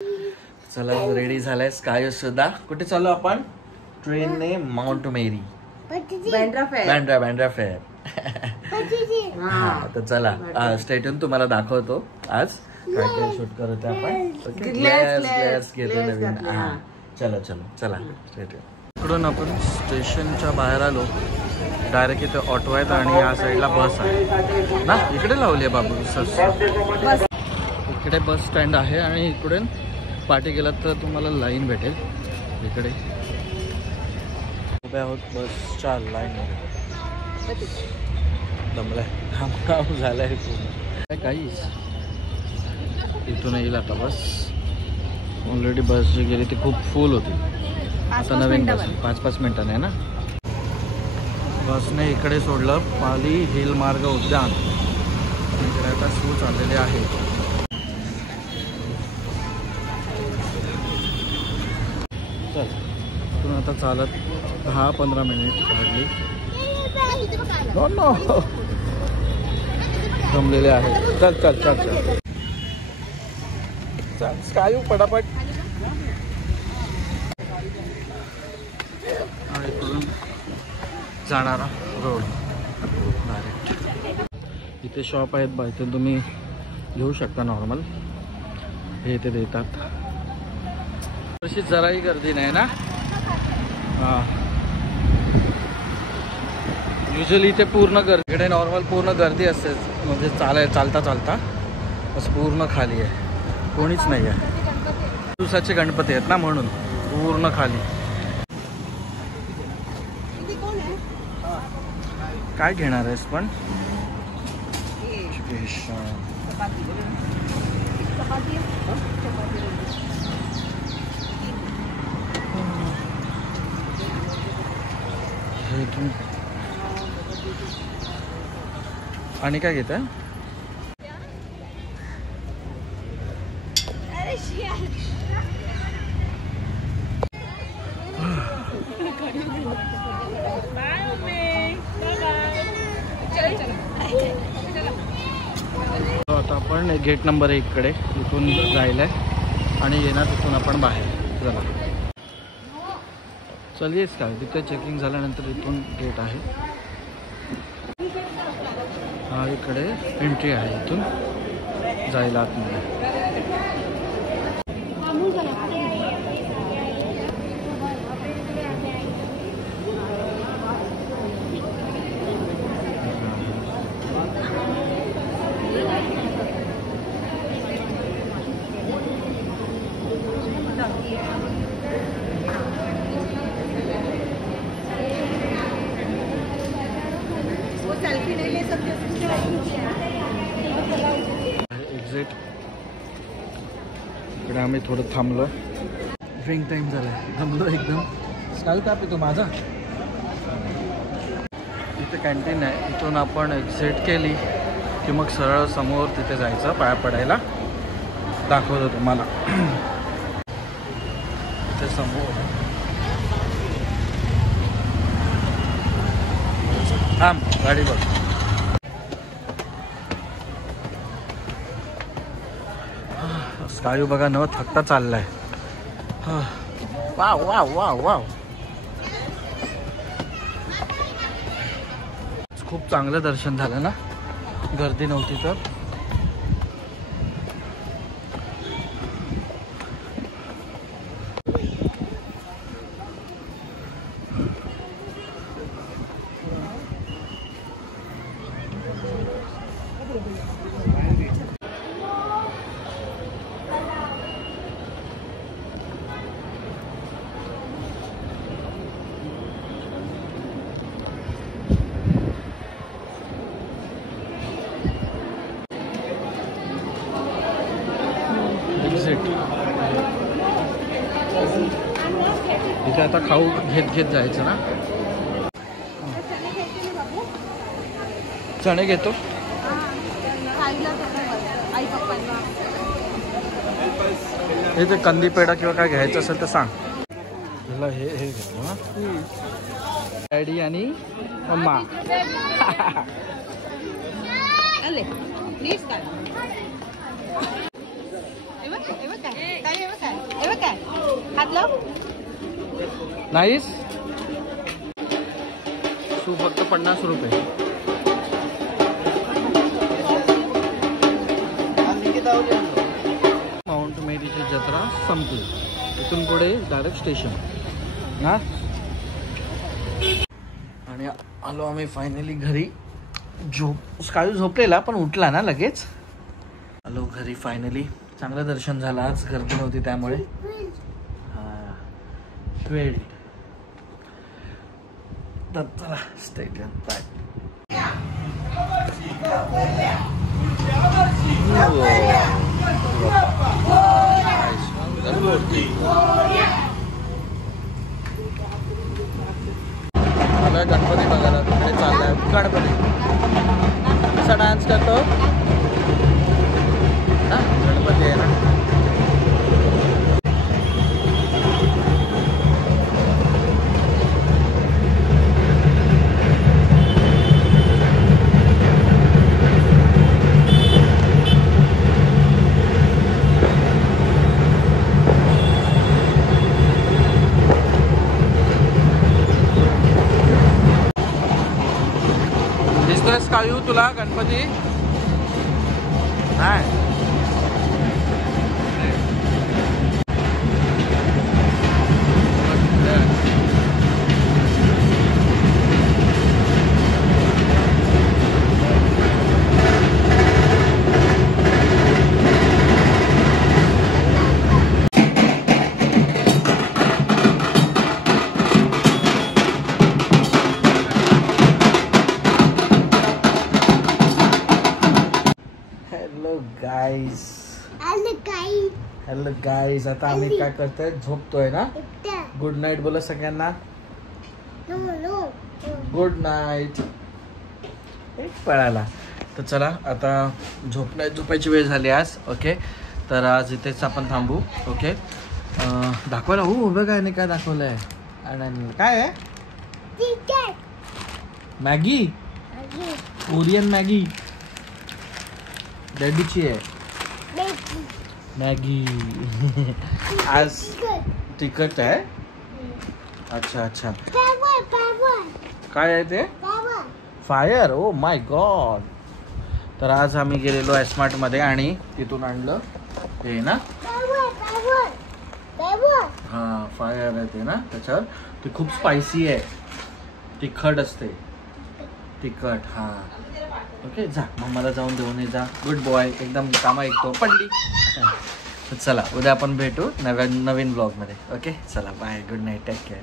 चला रेडी झालाय स्काय सुद्धा. कुठे चालू आपण? ट्रेनने माउंट मेरी, बँड्रा फेअर. तर चला स्टेटून तुम्हाला दाखवतो आज काय काय शूट करत आपण. ग्लेअर्स घेते नवीन. चला स्टेटून. इकडून आपण स्टेशनच्या बाहेर आलो. डायरेक्ट इथे ऑटो आहेत आणि या साईडला बस आहे ना. इकडे लावली आहे बाबू बस. इकडे बस स्टँड आहे आणि इकडून पाठी गेलात तर तुम्हाला लाईन भेटेल. इकडे उभे आहोत बसच्या लाईनमध्ये. दमलाय, काम झालंय पूर्ण. काहीच इथून येईल आता बस. ऑलरेडी बस जी गेली ती खूप फुल होती. आता नवीन बस 5-5 मिनिटांनी आहे ना. बसने इकडे सोडलं पाली हिल मार्ग उद्यान. इकडे आता शू चाललेले आहे. चल इथून आता चालत 10-15 मिनिट काढली. जमलेले आहे. चल स्कायू पटापट. आणि इकडून जाणारा रोड डायरेक्ट. इथे शॉप आहेत बा. इथे तुम्ही घेऊ शकता नॉर्मल. हे इथे देतात. तशी जराही गर्दी नाही ना. युजली इथे पूर्ण गर्दी. इकडे नॉर्मल पूर्ण गर्दी असते. म्हणजे चालता असं पूर्ण खाली आहे. कोणीच नाही आहे. दिवसाचे गणपती आहेत ना म्हणून पूर्ण खाली. काय घेणार आहेस पण? आणि काय घेत आहे? आता आपण गेट नंबर 1 कडे इथून जायला आहे आणि येणार तिथून आपण बाहेर. चला चलिएस का. तिथे चेकिंग झाल्यानंतर इथून गेट आहे. हा इकडे एंट्री आहे. इथून जायला आतमध्ये. एक्झिट. इकडे आम्ही थोडं थांबलो. ड्रिंक टाइम झाला. थांबलो एकदम. स्काय का पितो माझा. इथे कॅन्टीन आहे. इथून आपण एक्झिट केली की मग सरळ समोर तिथे जायचं पाया पडायला. दाखवतो तुम्हाला इथे समोर. थांब गाडी बघ. स्कायू बघा न थकता चाललाय. Wow wow wow wow. खूप चांगलं दर्शन झालं ना. गर्दी नव्हती तर. इथे आता खाऊ घेत जायचं ना. चणे घेतो. इथे कंदी पेढा किंवा काय घ्यायचं असेल तर सांग. हे घेतो ना. डॅडी आणि मम्मा. नाहीस तू फक्त 50 रुपये. माउंट मेरीची जत्रा संपली. इथून पुढे डायरेक्ट स्टेशन ना. आणि आलो आम्ही फायनली घरी. काजू झोपलेला पण उठला ना लगेच. आलो घरी फायनली. चांगलं दर्शन झालं आज, गर्दी नव्हती त्यामुळे. हा 12 तर चला स्टेडियम बाय. मला गणपती बघायला तिकडे चाललाय. गणपती कसा डान्स करतो ना. गणपती आहे ना. कायू तुला गणपती नाही. Hello guys. आता आम्ही काय करतोय, झोपतोय ना. गुड नाईट बोला सगळ्यांना. Good night. पळाला तर चला आता झोपायची वेळ झाली आज. ओके तर आज इथेच आपण थांबू. ओके दाखवायला हो उभं काय नाही. काय दाखवलंय काय आहे. मॅगी कोरियन मॅगी डॅडीची आहे मॅगी. आज तिखट आहे. अच्छा अच्छा काय आहे ते. फायर. Oh my God. तर आज आम्ही गेलेलो एस्मार्ट मध्ये आणि तिथून आणलं हे ना. हा फायर आहे ते ना. त्याच्यावर ते खूप स्पायसी आहे. तिखट असते तिखट. हा ओके जा मग मला जाऊन देऊन जा. Good boy. एकदम कामा ऐकतो पडली. चला उद्या आपण भेटू नवीन ब्लॉग मध्ये. ओके चला bye. Good night. Take care.